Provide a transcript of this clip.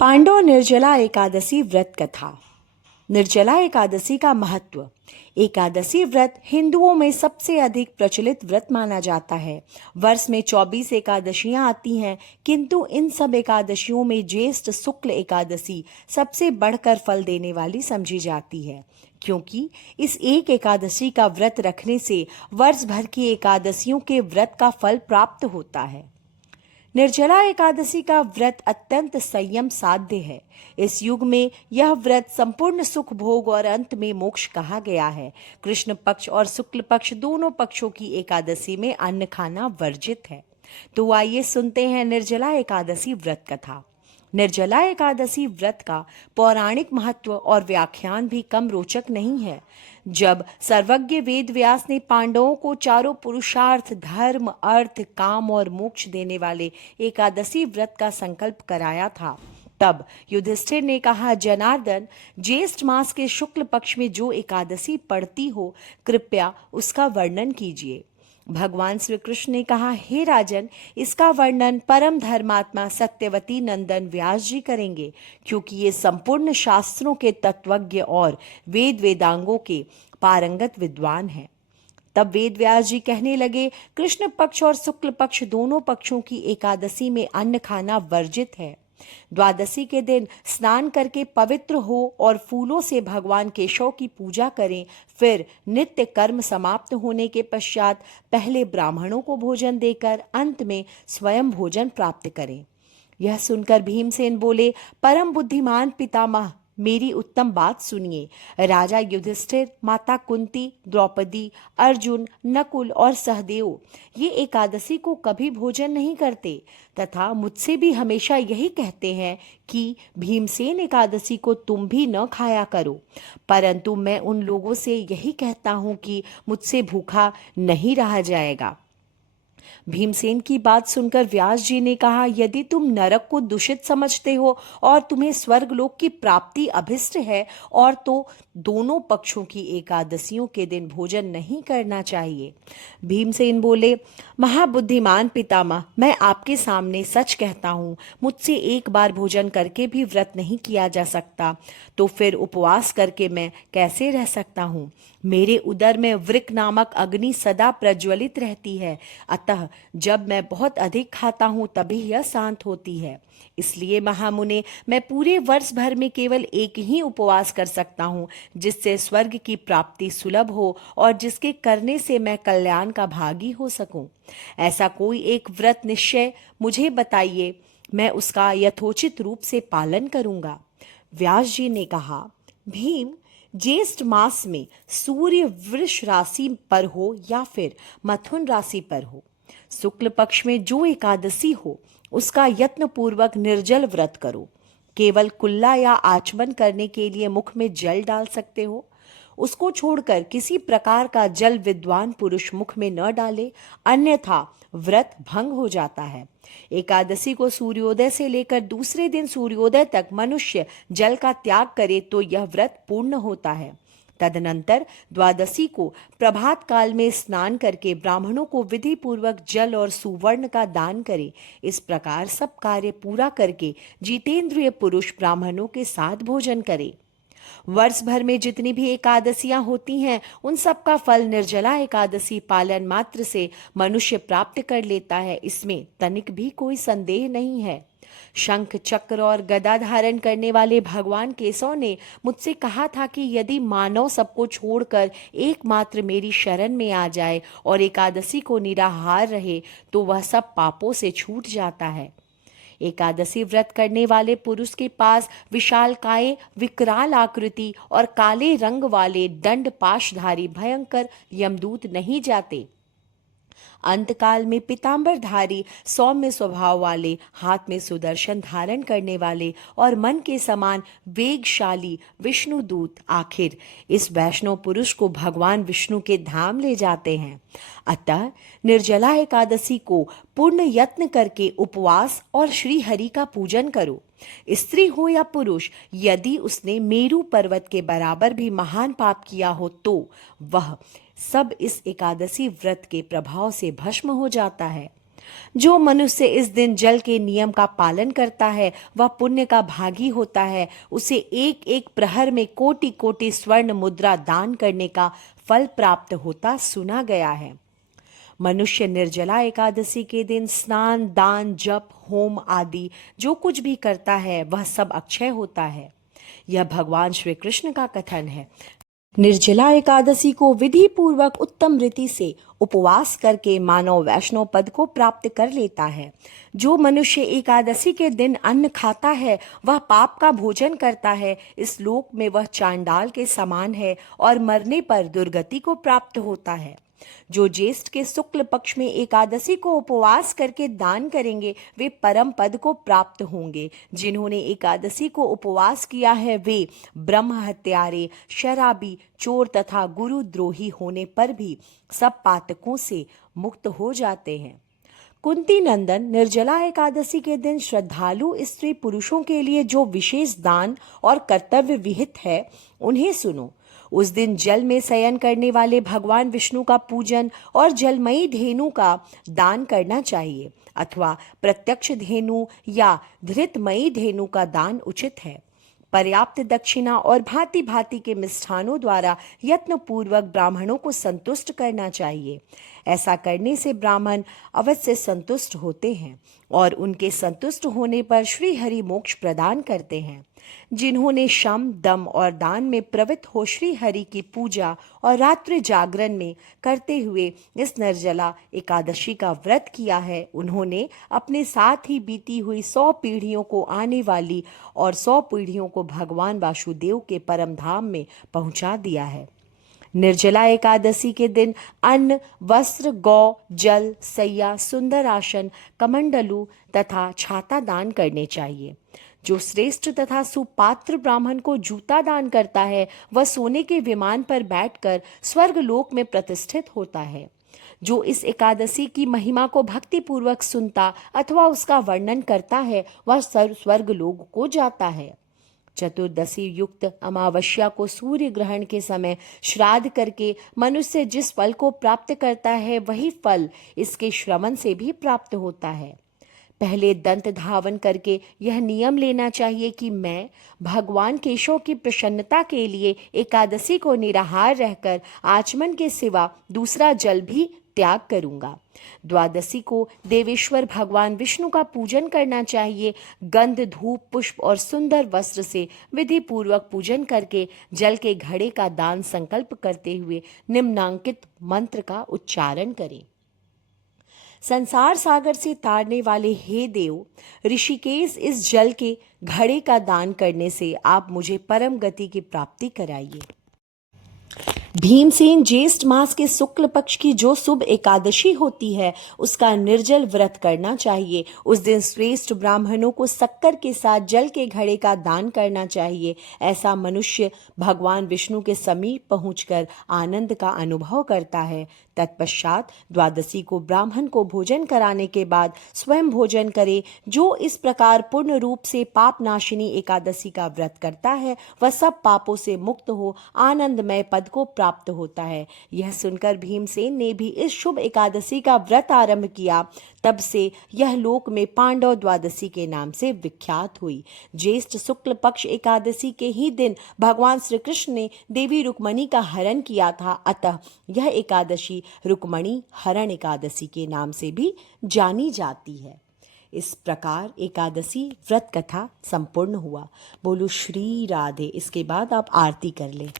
पांडव निर्जला एकादशी व्रत कथा। निर्जला एकादशी का महत्व। एकादशी व्रत हिंदुओं में सबसे अधिक प्रचलित व्रत माना जाता है। वर्ष में 24 एकादशियां आती हैं, किंतु इन सब एकादशियों में ज्येष्ठ शुक्ल एकादशी सबसे बढ़कर फल देने वाली समझी जाती है, क्योंकि इस एक एकादशी का व्रत रखने से वर्ष भर की एकादशियों के व्रत का फल प्राप्त होता है। निर्जला एकादशी का व्रत अत्यंत संयम साध्य है। इस युग में यह व्रत संपूर्ण सुख भोग और अंत में मोक्ष कहा गया है। कृष्ण पक्ष और शुक्ल पक्ष दोनों पक्षों की एकादशी में अन्न खाना वर्जित है। तो आइए सुनते हैं निर्जला एकादशी व्रत कथा। निर्जला एकादशी व्रत का पौराणिक महत्व और व्याख्यान भी कम रोचक नहीं है। जब सर्वज्ञ वेद व्यास ने पांडवों को चारों पुरुषार्थ, धर्म, अर्थ, काम और मोक्ष देने वाले एकादशी व्रत का संकल्प कराया था, तब युधिष्ठिर ने कहा, जनार्दन, ज्येष्ठ मास के शुक्ल पक्ष में जो एकादशी पड़ती हो, कृपया उसका वर्णन कीजिए। भगवान श्री कृष्ण ने कहा, हे राजन, इसका वर्णन परम धर्मात्मा सत्यवती नंदन व्यास जी करेंगे, क्योंकि ये संपूर्ण शास्त्रों के तत्वज्ञ और वेद वेदांगों के पारंगत विद्वान हैं। तब वेद व्यास जी कहने लगे, कृष्ण पक्ष और शुक्ल पक्ष दोनों पक्षों की एकादशी में अन्न खाना वर्जित है। द्वादशी के दिन स्नान करके पवित्र हो और फूलों से भगवान केशव की पूजा करें। फिर नित्य कर्म समाप्त होने के पश्चात पहले ब्राह्मणों को भोजन देकर अंत में स्वयं भोजन प्राप्त करें। यह सुनकर भीमसेन बोले, परम बुद्धिमान पितामह, मेरी उत्तम बात सुनिए। राजा युधिष्ठिर, माता कुंती, द्रौपदी, अर्जुन, नकुल और सहदेव ये एकादशी को कभी भोजन नहीं करते तथा मुझसे भी हमेशा यही कहते हैं कि भीमसेन एकादशी को तुम भी न खाया करो, परंतु मैं उन लोगों से यही कहता हूँ कि मुझसे भूखा नहीं रहा जाएगा। भीमसेन की बात सुनकर व्यास जी ने कहा, यदि तुम नरक को दूषित समझते हो और तुम्हें स्वर्गलोक की प्राप्ति अभिष्ट है, और तो दोनों पक्षों की एकादशियों के दिन भोजन नहीं करना चाहिए। भीमसेन बोले, महाबुद्धिमान पितामह, मैं आपके सामने सच कहता हूँ, मुझसे एक बार भोजन करके भी व्रत नहीं किया जा सकता, तो फिर उपवास करके मैं कैसे रह सकता हूँ। मेरे उदर में वृक नामक अग्नि सदा प्रज्वलित रहती है, अतः जब मैं बहुत अधिक खाता हूँ तभी यह शांत होती है। इसलिए महामुने, मैं पूरे वर्ष भर में केवल एक ही उपवास कर सकता हूँ, जिससे स्वर्ग की प्राप्ति सुलभ हो और जिसके करने से मैं कल्याण का भागी हो सकूं। ऐसा कोई एक व्रत निश्चय मुझे बताइए, मैं उसका यथोचित रूप से पालन करूंगा। व्यास जी ने कहा, भीम, ज्येष्ठ मास में सूर्य वृष राशि पर हो या फिर मथुन राशि पर हो, शुक्ल पक्ष में जो एकादशी हो, उसका यत्न पूर्वक निर्जल व्रत करो। केवल कुल्ला या आचमन करने के लिए मुख में जल डाल सकते हो। उसको छोड़कर किसी प्रकार का जल विद्वान पुरुष मुख में न डाले, अन्यथा व्रत भंग हो जाता है। एकादशी को सूर्योदय से लेकर दूसरे दिन सूर्योदय तक मनुष्य जल का त्याग करे तो यह व्रत पूर्ण होता है। तदनंतर द्वादशी को प्रभात काल में स्नान करके ब्राह्मणों को विधि पूर्वक जल और सुवर्ण का दान करे। इस प्रकार सब कार्य पूरा करके जितेंद्रिय पुरुष ब्राह्मणों के साथ भोजन करे। वर्ष भर में जितनी भी एकादशियां होती हैं, उन सब का फल निर्जला एकादशी पालन मात्र से मनुष्य प्राप्त कर लेता है, इसमें तनिक भी कोई संदेह नहीं है। शंख, चक्र और गदा धारण करने वाले भगवान केशव ने मुझसे कहा था कि यदि मानव सबको छोड़कर एकमात्र मेरी शरण में आ जाए और एकादशी को निराहार रहे, तो वह सब पापों से छूट जाता है। एकादशी व्रत करने वाले पुरुष के पास विशालकाय, विकराल आकृति और काले रंग वाले दंड पाशधारी भयंकर यमदूत नहीं जाते। अंतकाल में पीतांबरधारी, सौम्य स्वभाव वाले, हाथ में सुदर्शन धारण करने वाले और मन के समान वेगशाली विष्णुदूत आखिर इस वैष्णव पुरुष को भगवान विष्णु के धाम ले जाते हैं। अतः निर्जला एकादशी को पूर्ण यत्न करके उपवास और श्री हरि का पूजन करो। स्त्री हो या पुरुष, यदि उसने मेरु पर्वत के बराबर भी महान पाप किया हो, तो वह सब इस एकादशी व्रत के प्रभाव से भस्म हो जाता है। जो मनुष्य इस दिन जल के नियम का पालन करता है वह पुण्य का भागी होता है। उसे एक एक प्रहर में कोटि कोटि स्वर्ण मुद्रा दान करने का फल प्राप्त होता सुना गया है। मनुष्य निर्जला एकादशी के दिन स्नान, दान, जप, होम आदि जो कुछ भी करता है वह सब अक्षय होता है। यह भगवान श्री कृष्ण का कथन है। निर्जला एकादशी को विधि पूर्वक उत्तम रीति से उपवास करके मानव वैष्णव पद को प्राप्त कर लेता है। जो मनुष्य एकादशी के दिन अन्न खाता है वह पाप का भोजन करता है। इस लोक में वह चांडाल के समान है और मरने पर दुर्गति को प्राप्त होता है। जो ज्येष्ठ के शुक्ल पक्ष में एकादशी को उपवास करके दान करेंगे वे परम पद को प्राप्त होंगे। जिन्होंने एकादशी को उपवास किया है वे ब्रह्म हत्यारे, शराबी, चोर तथा गुरुद्रोही होने पर भी सब पातकों से मुक्त हो जाते हैं। कुंती नंदन, निर्जला एकादशी के दिन श्रद्धालु स्त्री पुरुषों के लिए जो विशेष दान और कर्तव्य विहित है उन्हें सुनो। उस दिन जल में शयन करने वाले भगवान विष्णु का पूजन और जलमयी धेनु का दान करना चाहिए अथवा प्रत्यक्ष धेनु या धृतमयी धेनु का दान उचित है। पर्याप्त दक्षिणा और भांति भांति के मिष्ठानों द्वारा यत्न पूर्वक ब्राह्मणों को संतुष्ट करना चाहिए। ऐसा करने से ब्राह्मण अवश्य संतुष्ट होते हैं और उनके संतुष्ट होने पर श्री हरि मोक्ष प्रदान करते हैं। जिन्होंने शम, दम और दान में प्रवृत्त हो श्री हरि की पूजा और रात्रि जागरण में करते हुए इस निर्जला एकादशी का व्रत किया है उन्होंने अपने साथ ही बीती हुई 100 पीढ़ियों को आने वाली और 100 पीढ़ियों को भगवान वासुदेव के परम धाम में पहुंचा दिया है। निर्जला एकादशी के दिन अन्न, वस्त्र, गौ, जल, सैया, सुंदर आसन, कमंडलू तथा छाता दान करने चाहिए। जो श्रेष्ठ तथा सुपात्र ब्राह्मण को जूता दान करता है वह सोने के विमान पर बैठकर स्वर्ग लोक में प्रतिष्ठित होता है। जो इस एकादशी की महिमा को भक्ति पूर्वक सुनता अथवा उसका वर्णन करता है वह स्वर्ग लोक को जाता है। चतुर्दशी युक्त अमावस्या को सूर्य ग्रहण के समय श्राद्ध करके मनुष्य जिस फल को प्राप्त करता है वही फल इसके श्रवण से भी प्राप्त होता है। पहले दंत धावन करके यह नियम लेना चाहिए कि मैं भगवान केशव की प्रसन्नता के लिए एकादशी को निराहार रहकर आचमन के सिवा दूसरा जल भी त्याग करूंगा। द्वादशी को देवेश्वर भगवान विष्णु का पूजन करना चाहिए। गंध, धूप, पुष्प और सुंदर वस्त्र से विधि पूर्वक पूजन करके जल के घड़े का दान संकल्प करते हुए निम्नांकित मंत्र का उच्चारण करें। संसार सागर से तारने वाले हे देव ऋषिकेश, इस जल के घड़े का दान करने से आप मुझे परम गति की प्राप्ति कराइए। भीमसेन, ज्येष्ठ मास के शुक्ल पक्ष की जो शुभ एकादशी होती है उसका निर्जल व्रत करना चाहिए। उस दिन श्रेष्ठ ब्राह्मणों को शक्कर के साथ जल के घड़े का दान करना चाहिए। ऐसा मनुष्य भगवान विष्णु के समीप पहुंचकर आनंद का अनुभव करता है। तत्पश्चात द्वादशी को ब्राह्मण को भोजन कराने के बाद स्वयं भोजन करे। जो इस प्रकार पूर्ण रूप से पाप नाशिनी एकादशी का व्रत करता है वह सब पापों से मुक्त हो आनंदमय पद को प्राप्त होता है। यह सुनकर भीमसेन ने भी इस शुभ एकादशी का व्रत आरंभ किया। तब से यह लोक में पांडव द्वादशी के नाम से विख्यात हुई। ज्येष्ठ शुक्ल पक्ष एकादशी के ही दिन भगवान श्री कृष्ण ने देवी रुक्मणी का हरण किया था, अतः यह एकादशी रुक्मणी हरण एकादशी के नाम से भी जानी जाती है। इस प्रकार एकादशी व्रत कथा संपूर्ण हुआ। बोलो श्री राधे। इसके बाद आप आरती कर लें।